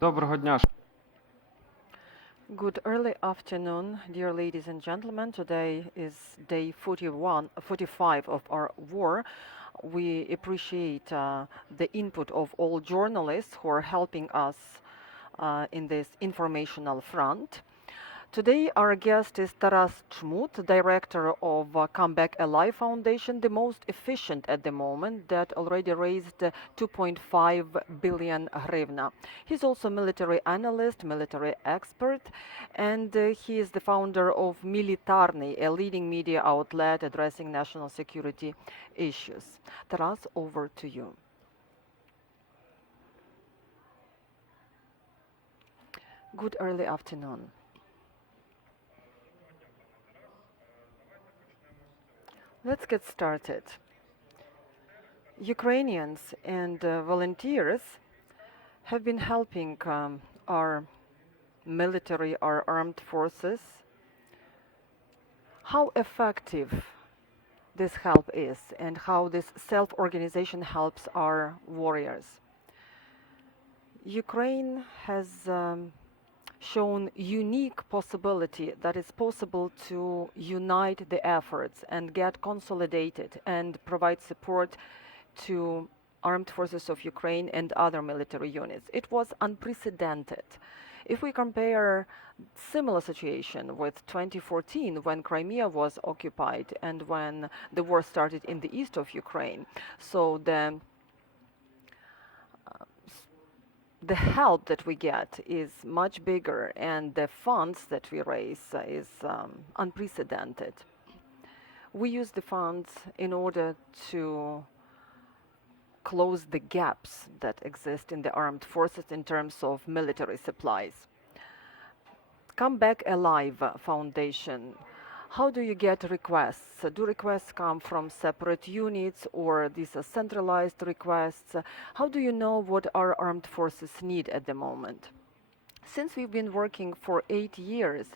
Доброго дня. Good early afternoon, dear ladies and gentlemen. Today is day 45 of our war. We appreciate the input of all journalists who are helping us in this informational front. Today our guest is Chmut, director of Come Back Alive Foundation, the most efficient at the moment, that already raised 2.5 billion hryvnia. He's also military analyst, military expert, and he is the founder of Militarny, a leading media outlet addressing national security issues. Taras, over to you. Good early afternoon. Let's get started. Ukrainians and volunteers have been helping our military, our armed forces. How effective this help is and how this self-organization helps our warriors. Ukraine has shown unique possibility that it's possible to unite the efforts and get consolidated and provide support to armed forces of Ukraine and other military units. It was unprecedented. If we compare similar situation with 2014 when Crimea was occupied and when the war started in the east of Ukraine, so the help that we get is much bigger and the funds that we raise is unprecedented. We use the funds in order to close the gaps that exist in the armed forces in terms of military supplies. Come Back Alive Foundation. How do you get requests? Do requests come from separate units or these are centralized requests? How do you know what our armed forces need at the moment? Since we've been working for 8 years,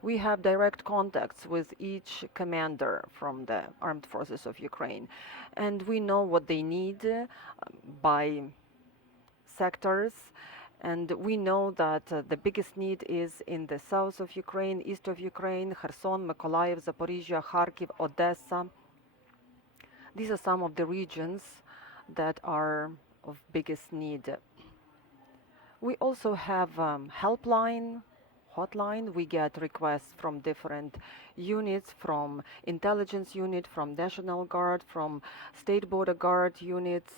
we have direct contacts with each commander from the armed forces of Ukraine, and we know what they need by sectors. And we know that the biggest need is in the south of Ukraine, east of Ukraine, Kherson, Mykolaiv, Zaporizhia, Kharkiv, Odessa. These are some of the regions that are of biggest need. We also have hotline. We get requests from different units, from intelligence unit, from National Guard, from State Border Guard units.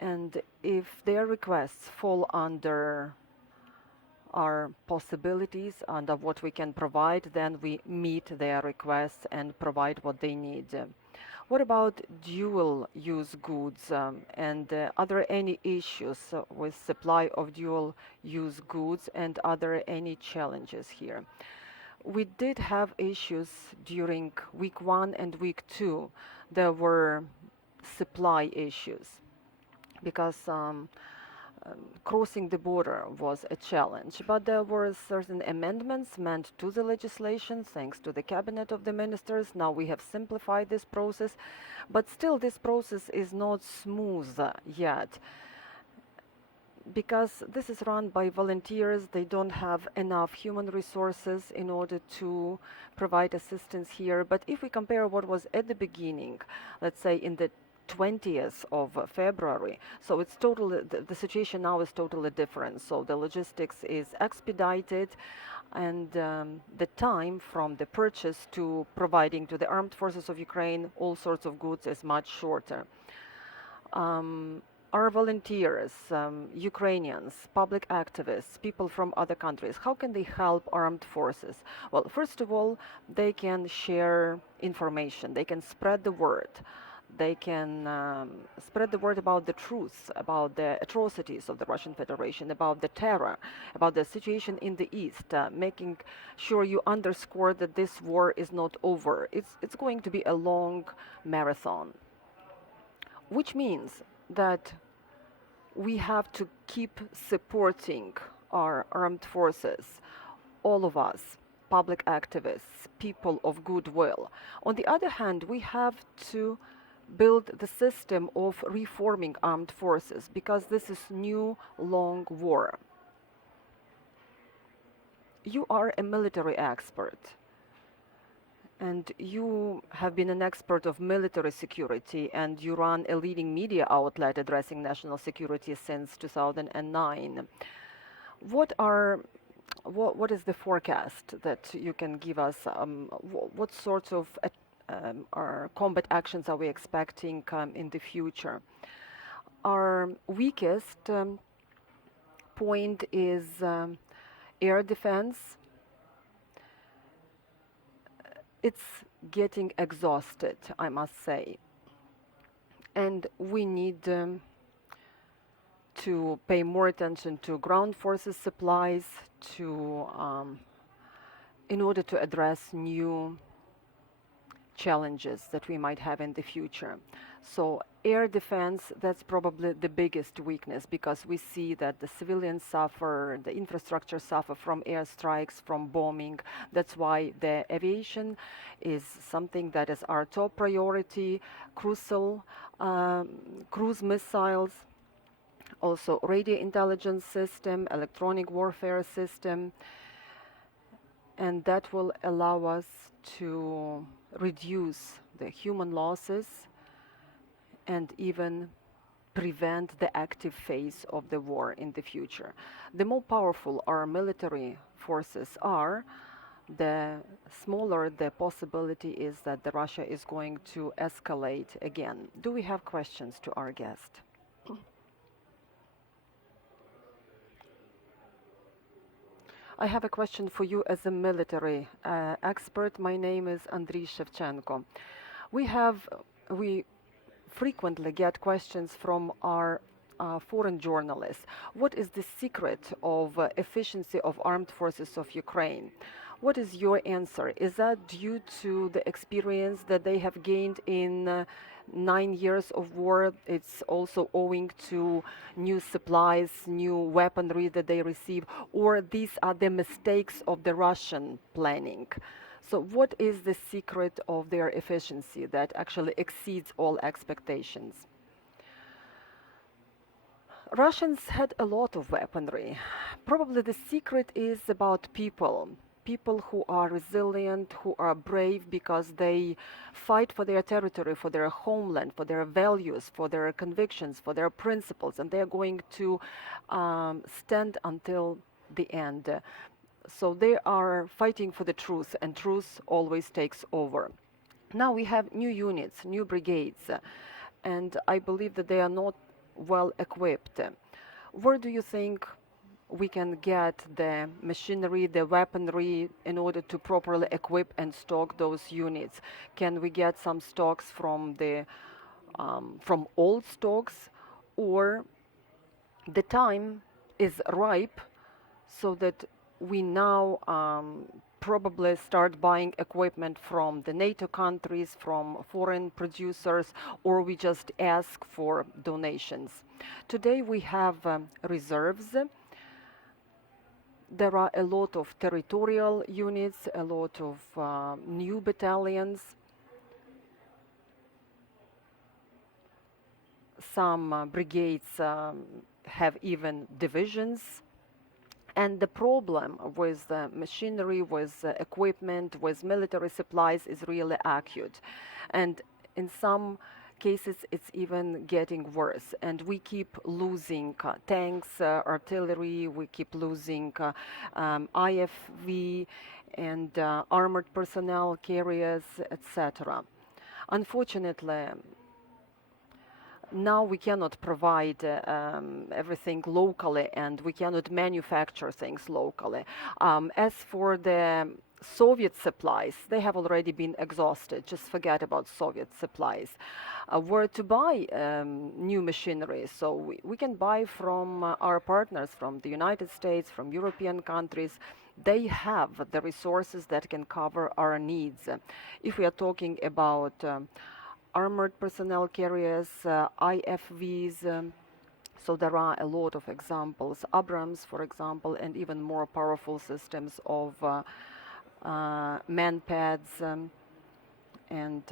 And if their requests fall under our possibilities, under what we can provide, then we meet their requests and provide what they need. What about dual-use goods and are there any issues with supply of dual-use goods and are there any challenges here? We did have issues during week 1 and week 2. There were supply issues, because crossing the border was a challenge. But there were certain amendments meant to the legislation thanks to the cabinet of the ministers. Now we have simplified this process, but still this process is not smooth yet, because this is run by volunteers. They don't have enough human resources in order to provide assistance here. But if we compare what was at the beginning, let's say in the 20th of February. So it's totally, the situation now is totally different. So the logistics is expedited and the time from the purchase to providing to the armed forces of Ukraine all sorts of goods is much shorter. Our volunteers, Ukrainians, public activists, people from other countries, how can they help armed forces? Well, first of all, they can share information, they can spread the word. They can spread the word about the truth, about the atrocities of the Russian Federation, about the terror, about the situation in the East, making sure you underscore that this war is not over. It's going to be a long marathon, which means that we have to keep supporting our armed forces, all of us, public activists, people of goodwill. On the other hand, we have to build the system of reforming armed forces, because this is new, long war. You are a military expert, and you have been an expert of military security, and you run a leading media outlet addressing national security since 2009. What is the forecast that you can give us? What sorts of combat actions are we expecting in the future? Our weakest point is air defense. It's getting exhausted, I must say. And we need to pay more attention to ground forces supplies in order to address new challenges that we might have in the future. So air defense, that's probably the biggest weakness, because we see that the civilians suffer, the infrastructure suffer from airstrikes, from bombing. That's why the aviation is something that is our top priority. Crucial cruise missiles, also radio intelligence system, electronic warfare system, and that will allow us to reduce the human losses and even prevent the active phase of the war in the future. The more powerful our military forces are, the smaller the possibility is that Russia is going to escalate again. Do we have questions to our guest? I have a question for you as a military expert. My name is Andriy Shevchenko. We frequently get questions from our foreign journalists. What is the secret of efficiency of armed forces of Ukraine? What is your answer? Is that due to the experience that they have gained in 9 years of war? It's also owing to new supplies, new weaponry that they receive, or these are the mistakes of the Russian planning? So what is the secret of their efficiency that actually exceeds all expectations? Russians had a lot of weaponry. Probably the secret is about people. People who are resilient, who are brave because they fight for their territory, for their homeland, for their values, for their convictions, for their principles, and they're going to stand until the end. So they are fighting for the truth, and truth always takes over. Now we have new units, new brigades, and I believe that they are not well equipped. Where do you think we can get the machinery, the weaponry, in order to properly equip and stock those units? Can we get some stocks from from old stocks, or the time is ripe so that we now probably start buying equipment from the NATO countries, from foreign producers, or we just ask for donations? Today we have reserves. There are a lot of territorial units, a lot of new battalions. Some brigades have even divisions. And the problem with machinery, with equipment, with military supplies is really acute. And in some cases, it's even getting worse. And we keep losing tanks, artillery, we keep losing IFV and armored personnel carriers, etc. Unfortunately, now we cannot provide everything locally, and we cannot manufacture things locally. As for the Soviet supplies, they have already been exhausted. Just forget about Soviet supplies. Where to buy new machinery? So we can buy from our partners, from the United States, from European countries. They have the resources that can cover our needs. If we are talking about armored personnel carriers, IFVs, so there are a lot of examples. Abrams, for example, and even more powerful systems of man pads and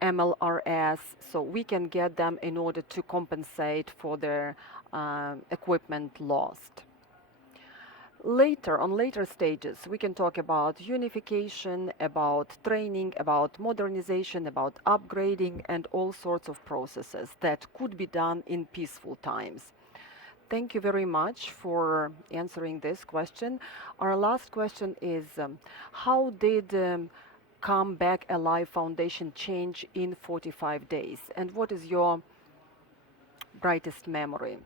MLRS, so we can get them in order to compensate for their equipment lost. Later, on later stages, we can talk about unification, about training, about modernization, about upgrading, and all sorts of processes that could be done in peaceful times. Thank you very much for answering this question. Our last question is, how did Come Back Alive Foundation change in 45 days? And what is your brightest memory?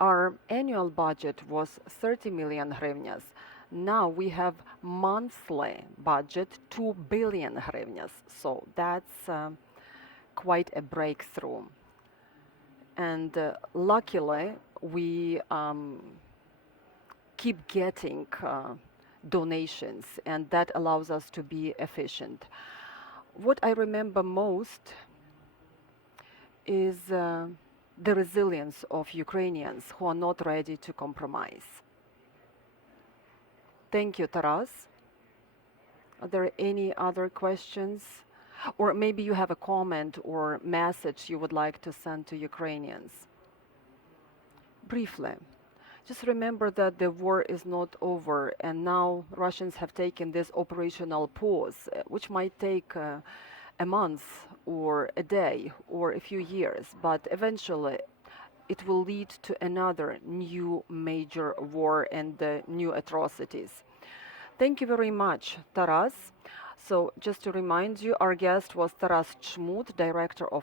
Our annual budget was 30 million hryvnias. Now we have monthly budget 2 billion hryvnias. So that's quite a breakthrough. And luckily, we keep getting donations, and that allows us to be efficient. What I remember most is the resilience of Ukrainians who are not ready to compromise. Thank you, Taras. Are there any other questions? Or maybe you have a comment or message you would like to send to Ukrainians? Briefly, just remember that the war is not over, and now Russians have taken this operational pause, which might take a month or a day or a few years, but eventually it will lead to another new major war and new atrocities. Thank you very much, Taras. So just to remind you, our guest was Taras Chmut, Director of